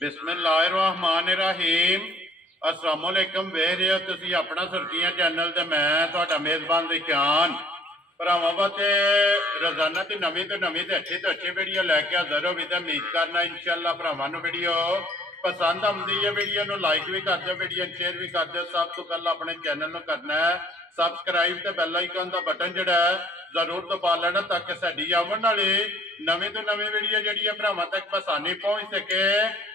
बिस्मिल्लाहिर्रहमानिर्रहीम अस्सलाम वालेकुम। वेख रहे हो तुसी अपना सुर्खियां चैनल ते मैं तुहाडा मेज़बान रिशान भरावां वास्ते रोजाना की नवीं तो नवीं ते अच्छी वीडियो लैके हाज़र हो भी ते उम्मीद करना इंशाअल्लाह भरावां नूं वीडियो पसंद आउंदी है। वीडियो नूं लाइक भी कर दो, वीडियो शेयर भी कर दो। सब तो पहला अपने चैनल नूं करना है सबसक्राइब ते बैल आइकन का बटन जिहड़ा है जरूर दबा लेना ताकि साडी आवन वाली नवीं तो नवीं वीडियो जिहड़ी है भरावां तक आसानी पहुंच सके।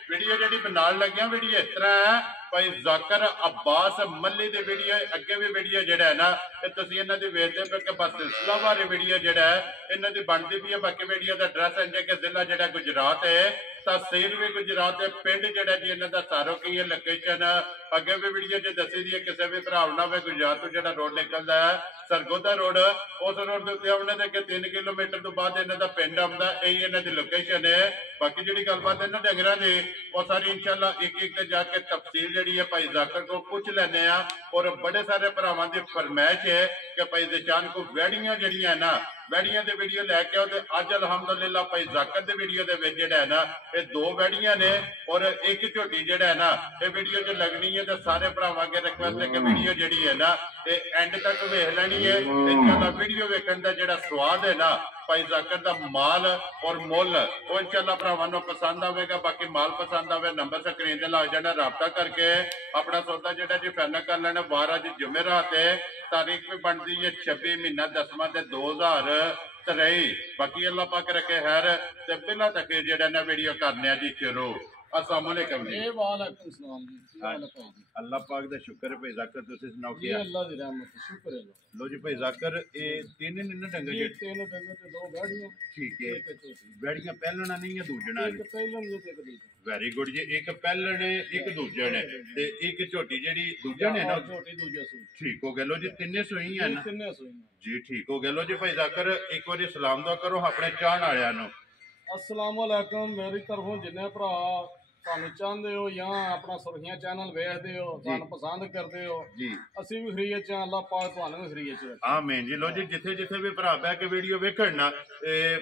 वीडियो जी बनान लगे वीडियो इस तरह है भाई जाकर अब्बास मल्ली की वीडियो अगे भी वीडियो जोड़ा है ना इन्हों की वेखते पे कि बस सिलसिलावार वीडियो जोड़ा है इन्हों की बनती भी है। बाकी वीडियो का एड्रैस है कि जिला जोड़ा गुजरात है, तहसील भी गुजरात है, पिंड जोड़ा जी इन्हों का सारो की है लोकेशन अगे भी वीडियो जो दसी दी है। किसी भी भरा ना हो गुजरात तो जो रोड निकलता है सरगोदा रोड उस रोड के उत्ते आने के 3 किलोमीटर तो बाद इन्हों का पिंड आता यही इन्हों की लोकेशन है। बाकी जी गलबात इन्होंने डंगर की वो सारी इंशाल्लाह एक एक जाके तफसील जी है भाई जाकर को पूछ लेने। और बड़े सारे भरावां की फरमाइश है कि भाई जिशान को वैड़ियां जड़ियां है ना वैड़ियां की वीडियो लैके आओ। अज अलहमदुलिल्लाह भाई जाकर की वीडियो के है ना ये 2 वैड़ियां ने और एक झोटी जड़ा है ना ये वीडियो जो लगनी है तो सारे भरावां के रिक्वेस्ट है कि वीडियो जी है ना ये एंड तक वेख लेनी है। इंशाल्लाह वीडियो वेखण का जो स्वाद है ना भाई जाकर का माल और मुल वो इंशाल्लाह भरावां नूं पसंद आवेगा। बाकी माल पसंद आवे नंबर स्क्रीन ते लग जाना, रबता करके अपना सौदा जो जी फाइनल कर लेना। 12 जी जुमेरात है, तारीख भी बनती है 26 महीना 10वां 2023। बाकी अल्लाह पाक रखे खैर ते पहला तक जो ना वीडियो करने जी शुरू। अस्सलाम वालेकुम जी। वालेकुम सलाम जी। अल्लाह पाक दा शुक्र है भाई जाकर तुसी सुनाओ जी अल्लाह दी रहमत शुक्र है। लो जी भाई जाकर ये 3 ने डंगर ये 3 डंगर ते 2 बैड़ियां ठीक है। बैड़ियां पहलना नहीं है दूजना एक पहलन जो ते एक दूजा। वेरी गुड जी। एक पहलन है एक दूजा ने ते एक झोटी जेडी दूजा ने ना झोटी दूजा सूई ठीक हो गया। लो जी तिन्ने सूई है ना तिन्ने सूई जी ठीक हो गया। लो जी भाई जाकर एक बार सलाम दुआ करो अपने चाहण वालियां नूं। अस्सलाम वालेकुम मेरी तरफों जिन्ने भरा तुहानू चाहते हो या अपना सुर्खियां चैनल वेखते हो तुहानू पसंद करते हो जी असी भी फ्री च अल्लाह पाक तुहानू भी फ्री च आमीन जी। लो जी जिथे जिथे भी भरा बह के वीडियो वेखण ना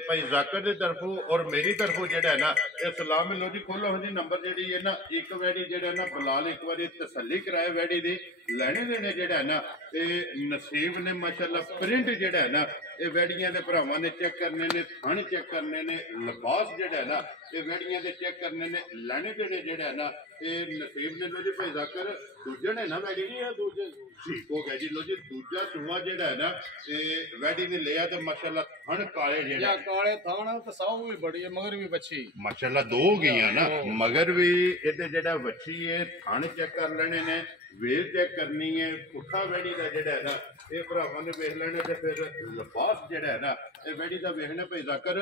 भाई जाकर की तरफों और मेरी तरफों जेड़ा है ना ये सलाम। लो जी खोलो जी नंबर जी है ना एक वैडी जेड़ा ना बिलाल एक बार तसल्ली कराए वैडी दी लैने देने जेड़ा है ना ये नसीब ने माशाअल्लाह प्रिंट जेड़ा है ना ये वैड़ियां के भरावां ने चेक करने ने, थन चेक करने ने, लिबास जेड़ा है ना ये वैड़ियां के चेक करने ने, लैने देने जेड़ा है ना ये नसीब ने। लो जी भाई जाकर दूजे ने ना वैडी दूजे ठीक हो गया जी। लो जी दूजा सूआ जेड़ा है ना ये वैडी ने लिया तो माशाअल्लाह थन काले जेड़ा काले थन ते साऊ भी बड़ी है मगर भी बच्ची माशाअल्लाह 2 हो गई ना मगर भी ये जेड़ा बच्ची है थन चेक कर लेने ने, वेल चेक करनी है, पुठा वैड़ी का जेड़ा है ना ये भरावां ने वेख लेना ते फिर लिबास जेड़ा है ना ये वैड़ी का वेखना भाई जाकर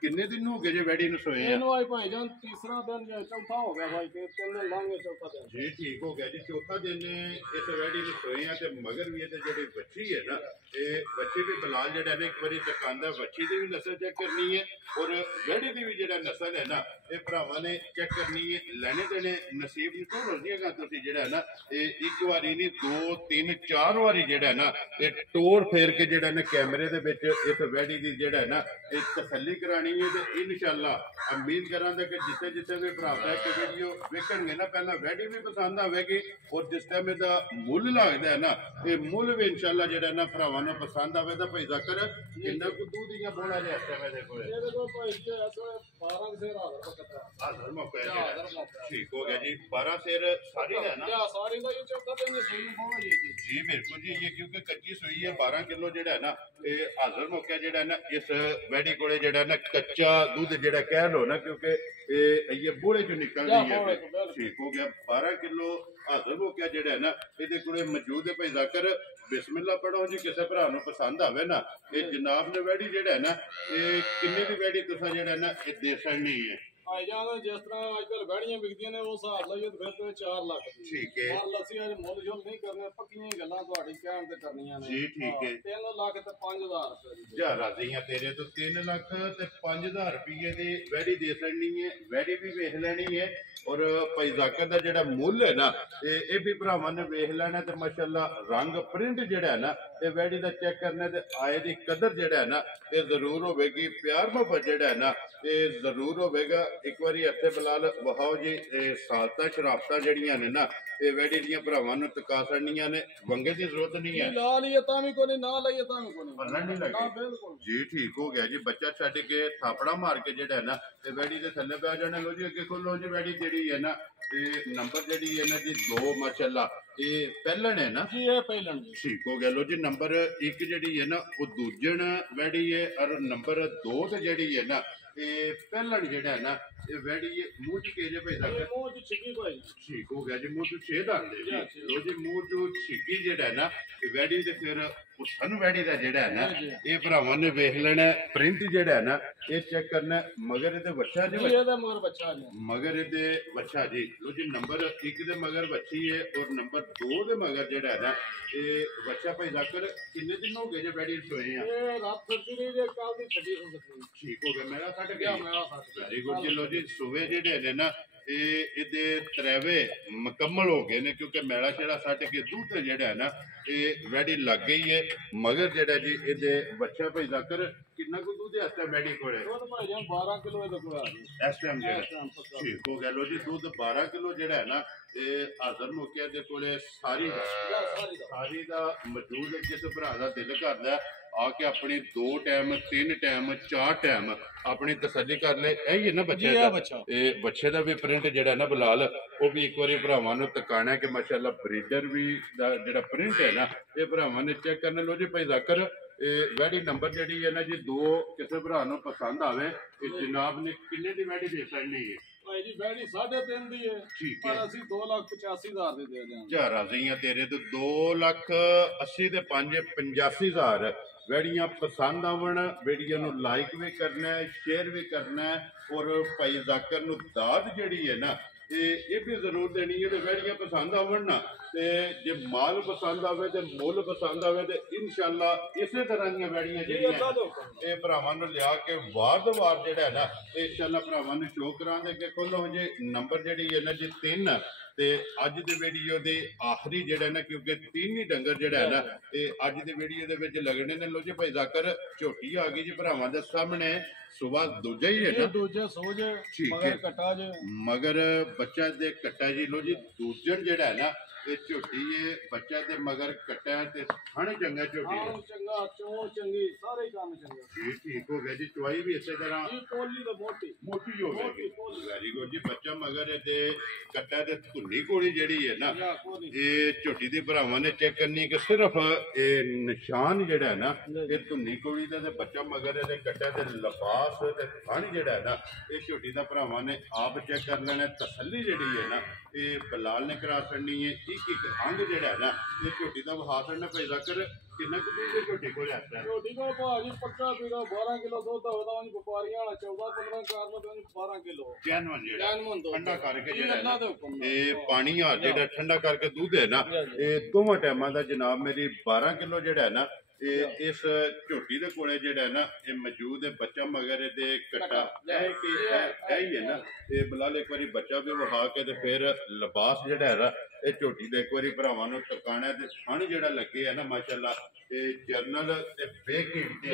किन्ने दिन हो गए जे वैड़ी नूं सोए इहनूं आई भाई जान तीसरा दिन या चौथा हो गया भाई ते 3 दिन लंघ गए चौथा दिन जी ठीक हो गया जी। चौथा दिन इस वैड़ी नूं सोए हैं ते मगर भी ये जेड़ी बच्ची है ना ये बच्ची भी बिलाल जेड़ा है एक बारी चकांदा बच्ची दी भी नस्ल चेक करनी है और वैड़ी दी भी जेड़ा नस्ल है ना ये भरावां ने चेक करनी है। लैने देने नसीब नूं तो रजिएगा तुसीं जेड़ा है ना ये एक बारी नहीं 2 3 4 बारी जेड़ा है ना ये टोर फेर के जेड़ा ना कैमरे दे विच इस वैड़ी दी जेड़ा है ना ये तसल्ली करानी है ते इंशाअल्लाह उम्मीद करांगे कि जिथे जिथे भी भरा है कि वीडियो वेखणगे ना पहला वैड़ी भी पसंद आवेगी और जिस टाइम इसका मुल लगता है ना ये मुल भी इंशाअल्लाह जेड़ा ना भरावां नूं पसंद आवे तां भाई जाकर किन्ना कुछ दूध दियां बोला जे इस टाइम दे कोल 12 शेर हाज़र मौका है ठीक हो गया जी। 12 शेर सारी है ना सारी का ये चौथा दिन सुई होना जी बिल्कुल जी। ये क्योंकि कच्ची सुई है 12 किलो जेड़ा है ना ये हाज़र मौका जेड़ा है ना इस वैड़ी कोले जेड़ा ना कच्चा दूध जेड़ा कह लो ना क्योंकि ये बूढ़े चो निकल रही है ठीक हो गया। 12 किलो हाज़र मौका जेड़ा है ना ये कोले मौजूद है भाई जाकर बिस्मिल्लाह पढ़ो जी किसी भरा नूं पसंद आवे ना ये जनाब ने वैड़ी जेड़ा है ना ये किन्ने दी वैड़ी तुसां जेड़ा है ना ये दे सकनी है जान जिस तरह अजकल बैड़ियां बिकदियां ने उस हिसाब लाइए तो फिर 4 लाख ठीक है लस्सी अज मुल जुल नहीं करने पक्कियां गल्लां तुहाडी कहण ते करनियां ने जी ठीक है 3 लाख ते 5000 रुपए जा राजी हां तेरे तो 3 लाख ते 5000 रुपये दी वैड़ी दे सकनी है। वैड़ी भी वेख लेनी है और भाई जाकर का जिहड़ा मुल है ना ये भी भरावां ने वेख लेना ते माशाअल्लाह रंग प्रिंट जिहड़ा है ना ये वैडी दा चेक करने ते आए दी कदर जिहड़ा है ना ये जरूर होगी, प्यार मोहब्बत जिहड़ा है ना ये जरूर होगा। एक बारी इत्थे बिलाल वहाओ जी सालतां शराबतां जिहड़ियां ने ना ये वैडी दियां भरावां नूं तका छड़नियां ने, वंगे दी जरूरत नहीं है। ला लिए तां भी कोई ना लाइए तां भी कोई पता नहीं लगे बिल्कुल जी, ठीक हो गया जी। बच्चा छड्ड के थापड़ा मार के जिहड़ा है ना ते वैडी दे थल्ले पै जाने। लो जी अगे खोलो जी, वैडी जिहड़ी है ना ते नंबर जिहड़ी है ना जी 2 माशाअल्लाह ये पहलन है ना जी, ये पहलन जी ठीक हो गया। लो जी नंबर 1 जिहड़ी है ना वो दूजन वैडी है और नंबर 2 ते जिहड़ी है ना ये पहलन जिहड़ा है ना ये वैडी है मुंह च केजे भाई ये मुंह च छिकी भाई ठीक हो गया जी। मुंह च छेद आंदे जी। लो जी मुंह च छिकी जिहड़ा है ना ये वैडी ते फिर उसन वैडी दा जिहड़ा है ना ये भरावां ने वेख लेना प्रिंट जिहड़ा है ना ये चेक करना मगर इहदे बच्चा जी ਇਹਦਾ ਮਗਰ ਬੱਚਾ ਨੇ मगर इहदे बच्चा जी। लो जी नंबर 1 दे मगर बच्ची है और नंबर 2 दे मगर जिहड़ा है ना ये बच्चा भाई जाकर किन्ने दिन हो गए जे वैडी सोए हैं? ਇਹ ਰਾਤ ਫਰਦੀ ਰਹੀ ਜੇ ਕੱਲ ਦੀ ਛੱਡੀ ਹੋ ਗਈ ठीक हो गया मेरा कट गया ਮੇਰਾ ਸਾਥ वेरी गुड जी। लो जी सुबह जिहड़े ने ना ਇਹਦੇ ਤਰੇਵੇ ਮੁਕੰਮਲ ਹੋ ਗਏ ਨੇ ਕਿਉਂਕਿ ਮੈਲਾ ਛੇੜਾ ਸੱਟ ਕੇ ਦੁੱਧ ਜਿਹੜਾ ਹੈ ਨਾ ਇਹ ਵੈਡੀ ਲੱਗ ਗਈ ਹੈ। ਮਗਰ ਜਿਹੜਾ ਜੀ ਇਹਦੇ ਬੱਚਾ ਭਾਈ ਜ਼ਾਕਰ ਕਿੰਨਾ ਕੁ ਦੁੱਧ ਹੈ ਵੈਡੀ ਕੋਲੇ? ਦੁੱਧ ਭਾਈ ਜਾਨ 12 ਕਿਲੋ ਇਹਦੇ ਕੋਲ ਆ ਜੀ ਇਸ ਟਾਈਮ ਜਿਹੜਾ ਠੀਕ ਹੋ ਗਿਆ। ਲੋ ਜੀ ਦੁੱਧ 12 ਕਿਲੋ ਜਿਹੜਾ ਹੈ ਨਾ ਇਹ ਹਾਜ਼ਰ ਮੌਕੇ ਦੇ ਕੋਲੇ ਸਾਰੀ ਦਾ ਮੌਜੂਦ ਹੈ। ਜਿਸ ਭਰਾ ਦਾ ਦਿਲ ਕਰਦਾ आके अपनी 2 टाइम 3 टाइम 4 टाइम अपनी तसल्ली कर ले। यही है ना बच्चे का बच्चे का भी प्रिंट जिहड़ा ना बिलाल वो भी एक बारी भरावां नूं तकाना कि माशाअल्लाह ब्रीडर भी दा जिहड़ा प्रिंट है ना ये भरावां ने चेक करना। लो जी भाई जाकर वैडी नंबर जिहड़ी है ना जी 2 किसी भरा नूं पसंद आवे जनाब ने किन्ने दी वैडी दे सकनी है? ਭਾਈ ਜੀ ਵੈਡੀ 3.5 ਦੀ ਹੈ ठीक है ਪਰ ਅਸੀਂ 2,85,000 ਦੀ ਦੇ ਦਿਆਂਗੇ। जा राजी हैं तेरे तो 2,80,000 ते 5,85,000 वैड़ियां पसंद आवन वैड़ियां नूं लाइक भी करना है शेयर भी करना है और भाई जाकर नूं दाद जिहड़ी है ना ये भी जरूर देनी है। तो वैड़ियां पसंद आवन ना ते जे माल पसंद आवे ते मुल पसंद आवे ते इंशाअल्लाह इसे तरह दी वैड़ियां जिहड़ियां ये भरावां नूं लिया के वार दो वार जिहड़ा है ना इंशाअल्लाह भरावां नूं शो करांगे कि खोलो जी नंबर जिहड़ी है ना जी 3 ਤੇ ਅੱਜ ਦੀ ਵੀਡੀਓ ਦੇ ਆਖਰੀ ਜਿਹੜਾ ਨਾ ਕਿਉਂਕਿ 3 ਹੀ ਡੰਗਰ ਜਿਹੜਾ ਹੈ ਨਾ ਤੇ ਅੱਜ ਦੀ ਵੀਡੀਓ ਦੇ ਵਿੱਚ ਲੱਗਣੇ ਨੇ। ਲੋ ਜੀ ਭਾਈ ਜ਼ਾਕਰ ਝੋਟੀ ਆ ਗਈ ਜੀ ਭਰਾਵਾਂ ਦੇ ਸਾਹਮਣੇ ਸੁਬਾਹ ਦੂਜਾ ਹੀ ਹੈ ਨਾ ਦੂਜਾ ਸੋਜ ਮਗਰ ਕਟਾ ਜੇ ਮਗਰ ਬੱਚਾ ਦੇ ਕੱਟਾ ਜੀ। ਲੋ ਜੀ ਦੂਜਣ ਜਿਹੜਾ ਹੈ ਨਾ ਇਹ ਝੋਟੀ ਹੈ ਬੱਚਾ ਦੇ ਮਗਰ ਕੱਟਾ ਤੇ ਥਣ ਚੰਗਾ ਝੋਟੀ ਹਾਂ ਚੰਗਾ ਚੋਂ ਚੰਗੀ ਸਾਰੇ ਕੰਮ ਚੰਗੇ ਠੀਕ ਹੋ ਗਿਆ ਜੀ। ਚੁਆਈ ਵੀ ਇਸੇ ਤਰ੍ਹਾਂ ਇਹ ਕੋਲੀ ਦਾ ਮੋਟੀ ਹੋ ਗਈ ਵੈਰੀ ਗੁੱਡ ਜੀ। ਬੱਚਾ ਮਗਰ ਇਹਦੇ ਕੱਟਾ ਤੇ ਧੁੰਨੀ ਕੋਲੀ ਜਿਹੜੀ ਹੈ ਨਾ ਇਹ ਝੋਟੀ ਦੇ ਭਰਾਵਾਂ ਨੇ ਚੈੱਕ ਕਰਨੀ ਕਿ ਸਿਰਫ ਇਹ ਨਿਸ਼ਾਨ ਜਿਹੜਾ ਹੈ ਨਾ ਇਹ ਧੁੰਨੀ ਕੋਲੀ ਦਾ ਤੇ ਬੱਚਾ ਮਗਰ ਇਹਦੇ ਕੱਟਾ ਤੇ ਲਿਬਾਸ ਤੇ ਥਣ ਜਿਹੜਾ ਹੈ ਨਾ ਇਹ ਝੋਟੀ ਦਾ ਭਰਾਵਾਂ ਨੇ ਆਪ ਚੈੱਕ ਕਰ ਲੈਣਾ। ਤਸੱਲੀ ਜਿਹੜੀ ਹੈ ਨਾ ਇਹ ਬਲਾਲ ਨੇ ਕਰਾ ਛੱਡਣੀ ਹੈ। ਇੱਕ ਅੰਗ ਜਿਹੜਾ ਹੈ ਨਾ ਇਹ ਝੋਟੀ ਦਾ ਵਹਾ ਛੱਡਣਾ ਪਈ ਜ਼ਾਕਰ ਕਿੰਨਾ ਕੁ ਦੀ ਝੋਟੀ ਕੋਲ ਆਉਂਦਾ ਝੋਟੀ ਕੋਲ ਭਾਜੀ ਪੱਕਾ ਪੀੜਾ 12 ਕਿਲੋ ਦੁੱਧ ਹੋਦਾ ਉਹਨੂੰ ਵਪਾਰੀਆਂ ਵਾਲਾ 14-15 ਕਾਰ ਲੋ ਤੇ 12 ਕਿਲੋ ਜੈਨੂਨ ਜਿਹੜਾ ਠੰਡਾ ਕਰਕੇ ਜਿਹੜਾ ਅੱਲਾ ਦੇ ਹੁਕਮ ਨਾਲ ਇਹ ਪਾਣੀ ਆ ਜਿਹੜਾ ਠੰਡਾ ਕਰਕੇ ਦੁੱਧ ਹੈ ਨਾ ਇਹ ਦੋਵਾਂ ਟਾਈਮਾਂ ਦਾ ਜਨਾਬ ਮੇਰੀ 12 ਕਿਲੋ ਜਿਹੜਾ ਹੈ ਨਾ ਇਹ ਇਸ ਝੋਟੀ ਦੇ ਕੋਲੇ ਜਿਹੜਾ ਹੈ ਨਾ ਇਹ ਮੌਜੂਦ ਹੈ। ਬੱਚਾ ਮਗਰ ਇਹਦੇ ਕੱਟਾ ਇਹ ਹੀ ਹੈ ਨਾ ਇਹ ਬਲਾਲ ਇੱਕ ਵਾਰੀ ਬੱਚਾ ਵੀ ਵਹਾ ਕੇ ਤੇ ਫਿਰ ਲਿਬਾਸ ਜਿਹੜਾ ਹੈ ਨਾ ਇਹ ਝੋਟੀ ਦੇ ਇੱਕ ਵਾਰੀ ਭਰਾਵਾਂ ਨੂੰ ਟਿਕਾਣਾ ਤੇ ਥਣ ਜਿਹੜਾ ਲੱਗੇ ਹੈ ਨਾ ਮਾਸ਼ਾਅੱਲਾ ਇਹ ਜਰਨਲ ਤੇ ਬੇਕੀਮਤੀ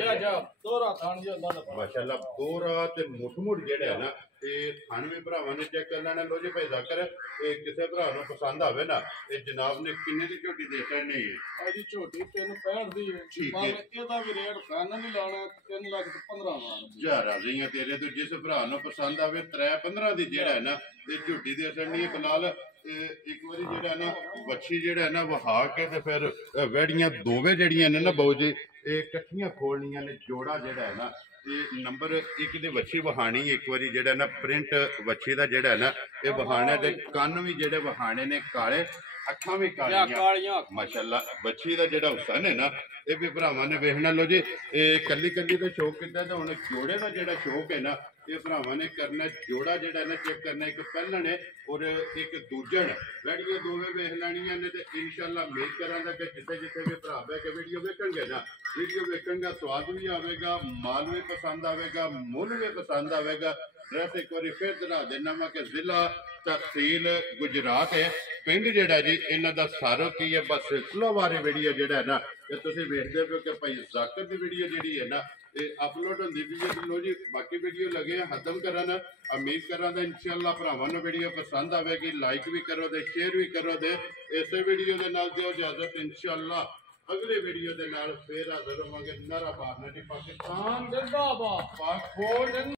ਦੋਹਰਾ ਥਣ ਜੀ ਅੱਲਾ ਦਾ ਮਾਸ਼ਾਅੱਲਾ ਦੋਹਰਾ ਤੇ ਮੁੱਠ ਜਿਹੜਾ ਹੈ ਨਾ ਇਹ ਥਣ ਵੀ ਭਰਾਵਾਂ ਨੇ ਚੈੱਕ ਕਰ ਲੈਣਾ। ਲੋ ਜੀ ਭਾਈ ਜ਼ਾਕਰ ਇਹ ਕਿਸੇ ਭਰਾ ਨੂੰ ਪਸੰਦ ਆਵੇ ਨਾ ਇਹ ਜਨਾਬ ਨੇ ਕਿੰਨੇ ਦੀ ਝੋਟੀ ਦੇ ਸਕਣੀ ਹੈ? ਇਹਦੀ ਝੋਟੀ 365 ਦੀ ਹੈ ਪਰ ਇਹਦਾ ਵੀ ਰੇਟ ਫਾਈਨਲ ਨਹੀਂ ਲਾਣਾ 3,15,000 ਜਾ ਰਾਜ਼ੀ ਆ ਤੇਰੇ ਤੋਂ। ਜਿਸ ਭਰਾ ਨੂੰ ਪਸੰਦ ਆਵੇ 3-15 ਦੀ ਜਿਹੜਾ ਹੈ ਨਾ ਇਹ ਝੋਟੀ ਦੇ ਸਕਣੀ ਹੈ। ਬਲਾਲ ਇੱਕ ਵਾਰੀ ਜਿਹੜਾ ਨਾ ਵੱਛੀ ਜਿਹੜਾ ਨਾ ਵਹਾ ਕੇ ਤੇ ਫਿਰ ਵੈੜੀਆਂ ਦੋਵੇਂ ਜਿਹੜੀਆਂ ਨੇ ਨਾ ਬਾਊ ਜੀ ਇਹ ਇਕੱਠੀਆਂ ਖੋਲਣੀਆਂ ਨੇ। ਜੋੜਾ ਜਿਹੜਾ ਹੈ ਨਾ ਇਹ ਨੰਬਰ 1 ਦੇ ਵੱਛੀ ਵਹਾਣੀ ਇੱਕ ਵਾਰੀ ਜਿਹੜਾ ਨਾ ਪ੍ਰਿੰਟ ਵੱਛੀ ਦਾ ਜਿਹੜਾ ਨਾ ਇਹ ਵਹਾਣਾ ਤੇ ਕੰਨ ਵੀ ਜਿਹੜੇ ਵਹਾਣੇ ਨੇ ਕਾਲੇ ਅੱਖਾਂ ਵੀ ਕਾਲੀਆਂ ਮਾਸ਼ਾਅੱਲਾ। ਵੱਛੀ ਦਾ ਜਿਹੜਾ ਹੁਸਨ ਹੈ ਨਾ ਇਹ ਵੀ ਭਰਾਵਾਂ ਨੇ ਵੇਖਣਾ। ਲੋ ਜੀ ਇਹ ਕੱਲੀ ਦਾ ਸ਼ੌਕ ਕੀਤਾ ਤੇ ਹੁਣ ਜੋੜੇ ਦਾ ਜਿਹੜਾ ਸ਼ੌਕ ਹੈ ਨਾ ਇਹ ਭਰਾਵਾਂ ਨੇ ਕਰਨਾ। ਜੋੜਾ ਜਿਹੜਾ ਨਾ ਚੈੱਕ ਕਰਨਾ ਇੱਕ ਪਹਿਲਣ ਹੈ ਔਰ ਇੱਕ ਦੂਜਣ ਵੀਡੀਓ ਦੋਵੇਂ ਵੇਖ ਲੈਣੀਆਂ ਨੇ ਤੇ ਇਨਸ਼ਾਅੱਲਾ ਉਮੀਦ ਕਰਾਂਗਾ ਕਿ ਜਿੱਥੇ ਵੀ ਭਰਾ ਬਹਿ ਕੇ ਵੀਡੀਓ ਵੇਖਣਗੇ ਨਾ ਵੀਡੀਓ ਵੇਖਣ ਦਾ ਸਵਾਦ ਵੀ ਆਵੇਗਾ, ਮਾਲ ਵੀ ਪਸੰਦ ਆਵੇਗਾ, ਮੁੱਲ ਵੀ ਪਸੰਦ ਆਵੇਗਾ। ड्रेस एक बार फिर दिखा देना वा कि जिला तहसील गुजरात है। पिंड जिहड़ा जी इन्हां दा सारो की है बस सिलसिला बारे वीडियो जिहड़ा है ना ये तुसीं वेखदे पिओ कि भाई जाकिर दी वीडियो जिहड़ी है ना ये अपलोड होंदी पई है। लो जी बाकी वीडियो लगे हैं खत्म करन। उम्मीद करां दा इंशाअल्लाह भरावां नूं वीडियो पसंद आवेगी। लाइक भी करो ते शेयर भी करो ते इसे वीडियो दे नाल दिओ इजाजत। इंशाअल्लाह अगले वीडियो दे नाल फिर हाज़र होवांगे। नारा मारना जी पाकिस्तान जिंदाबाद। पाक फौज